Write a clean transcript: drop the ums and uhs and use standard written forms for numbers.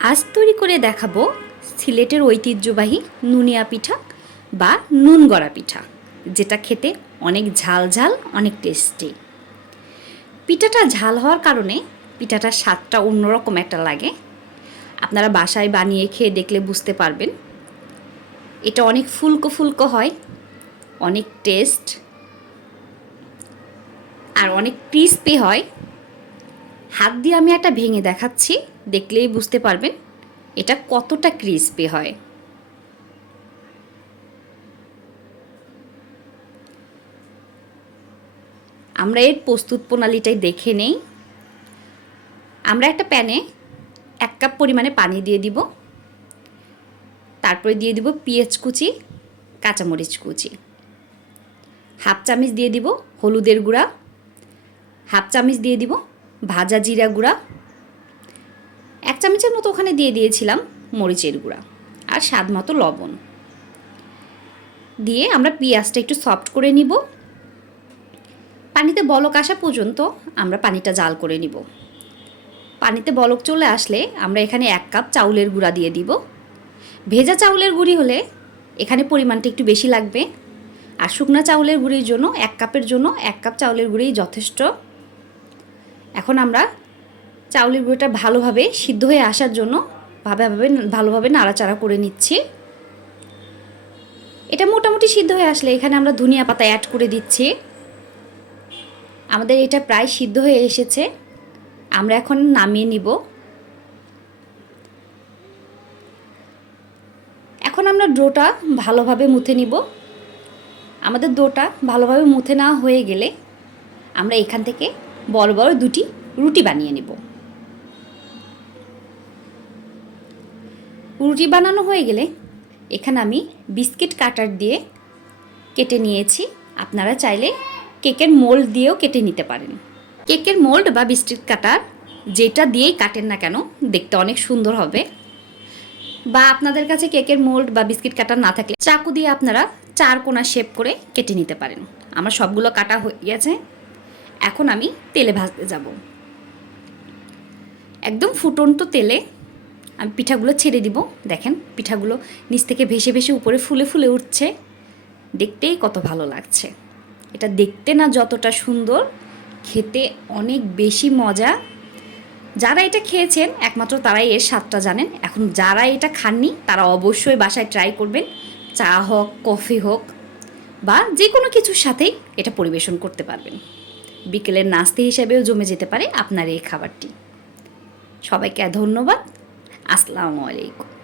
আজ তৈরি করে দেখাবো সিলেটের ঐতিহ্যবাহী নুনিয়া পিঠা বা নুন গড়া পিঠা, যেটা খেতে অনেক ঝাল ঝাল, অনেক টেস্টি। পিঠাটা ঝাল হওয়ার কারণে পিঠাটার স্বাদটা অন্যরকম একটা লাগে। আপনারা বাসায় বানিয়ে খেয়ে দেখলে বুঝতে পারবেন। এটা অনেক ফুলকো ফুলকো হয়, অনেক টেস্ট আর অনেক ক্রিস্পি হয়। হাত দিয়ে আমি একটা ভেঙে দেখাচ্ছি, দেখলেই বুঝতে পারবেন এটা কতটা ক্রিস্পি হয়। আমরা এর প্রস্তুত প্রণালীটাই দেখে নেই। আমরা একটা প্যানে 1 কাপ পরিমাণে পানি দিয়ে দিব, তারপরে দিয়ে দিব পেঁয়াজ কুচি, কাঁচামরিচ কুচি, হাফ চামচ দিয়ে দিব হলুদের গুঁড়া, হাফ চামচ দিয়ে দিব ভাজা জিরা গুঁড়া, 1 চামচের মতো ওখানে দিয়ে দিয়েছিলাম মরিচের গুঁড়া, আর স্বাদ মতো লবণ দিয়ে আমরা পেঁয়াজটা একটু সফট করে নিব। পানিতে বলক আসা পর্যন্ত আমরা পানিটা জাল করে নিব। পানিতে বলক চলে আসলে আমরা এখানে 1 কাপ চাউলের গুঁড়া দিয়ে দিব। ভেজা চাউলের গুঁড়ি হলে এখানে পরিমাণটা একটু বেশি লাগবে, আর শুকনা চাউলের গুঁড়ির জন্য 1 কাপের জন্য 1 কাপ চাউলের গুঁড়িই যথেষ্ট। এখন আমরা চাউলের গুঁড়োটা ভালোভাবে সিদ্ধ হয়ে আসার জন্য ভালোভাবে নাড়াচাড়া করে নিচ্ছি। এটা মোটামুটি সিদ্ধ হয়ে আসলে এখানে আমরা ধনিয়া পাতা অ্যাড করে দিচ্ছি। আমাদের এটা প্রায় সিদ্ধ হয়ে এসেছে, আমরা এখন নামিয়ে নিব। এখন আমরা ডোটা ভালোভাবে মুথে নিব। আমাদের ডোটা ভালোভাবে মুথে নেওয়া হয়ে গেলে আমরা এখান থেকে বড় বড় 2টি রুটি বানিয়ে নেব। রুটি বানানো হয়ে গেলে এখানে আমি বিস্কিট কাটার দিয়ে কেটে নিয়েছি। আপনারা চাইলে কেকের মোল্ড দিয়েও কেটে নিতে পারেন। কেকের মোল্ড বা বিস্কিট কাটার যেটা দিয়েই কাটেন না কেন দেখতে অনেক সুন্দর হবে। বা আপনাদের কাছে কেকের মোল্ড বা বিস্কিট কাটার না থাকলে চাকু দিয়ে আপনারা 4 কোণা শেপ করে কেটে নিতে পারেন। আমার সবগুলো কাটা হয়ে গেছে। এখন আমি তেলে ভাজতে যাব। একদম ফুটন্ত তেলে আমি পিঠাগুলো ছেড়ে দিব। দেখেন পিঠাগুলো নিচ থেকে ভেসে ভেসে উপরে ফুলে ফুলে উঠছে, দেখতেই কত ভালো লাগছে। এটা দেখতে না যতটা সুন্দর, খেতে অনেক বেশি মজা। যারা এটা খেয়েছেন একমাত্র তারাই এর স্বাদটা জানেন। এখন যারা এটা খাননি তারা অবশ্যই বাসায় ট্রাই করবেন। চা হোক, কফি হোক বা যে কোনো কিছুর সাথেই এটা পরিবেশন করতে পারবেন। বিকেলের নাস্তা হিসেবেও জমে যেতে পারে আপনার এই খাবারটি। সবাইকে ধন্যবাদ। আসসালামু আলাইকুম।